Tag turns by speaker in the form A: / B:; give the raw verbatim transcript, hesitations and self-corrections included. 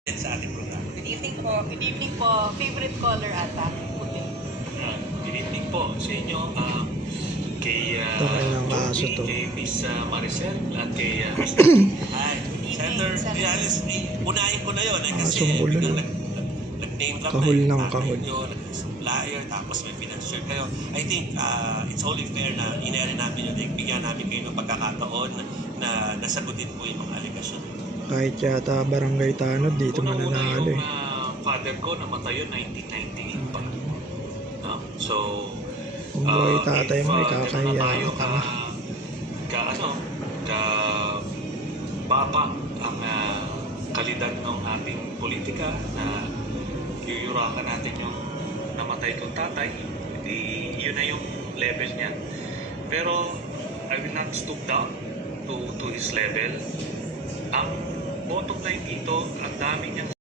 A: sa ating programa.
B: Good evening po. Good evening po. Favorite caller ata, Putin.
A: Uh, good evening po sa inyo, uh, kay uh,
C: Takay ng aso
A: Joby,
C: to.
A: kay Miss uh, Maricel, at kay uh, Miss Hi, Senator
B: Senator.
A: Viales, eh, unahin ko na yun eh, kasi
C: Asong ulo,
A: biglang
C: no?
A: nag, nag-name drop
C: Kahul
A: na yung
C: ng
A: tatay
C: kahul.
A: nyo, nag-supplier, tapos may financier kayo. I think uh, it's only fair na inere namin yun, eh, bigyan namin kayo ng pagkakataon na nasagutin po yung mga aligasyon.
C: Kahit yata barangay tanod dito
A: Una-una
C: mananalo
A: yung
C: eh.
A: uh, father ko namatay yun nineteen ninety-eight pa. No? So,
C: Kung buhay
A: uh,
C: tatay
A: if
C: mo,
A: uh,
C: ikakahiya
A: ganun na tayo
C: ka,
A: ka,
C: tanga.
A: ka ano, ka baba ang uh, kalidad ng ating politika na yuyurakan natin yung namatay kong tatay, hindi yun na yung level niya. Pero I will not stoop down to to his level. Ang bottom line dito, ang daming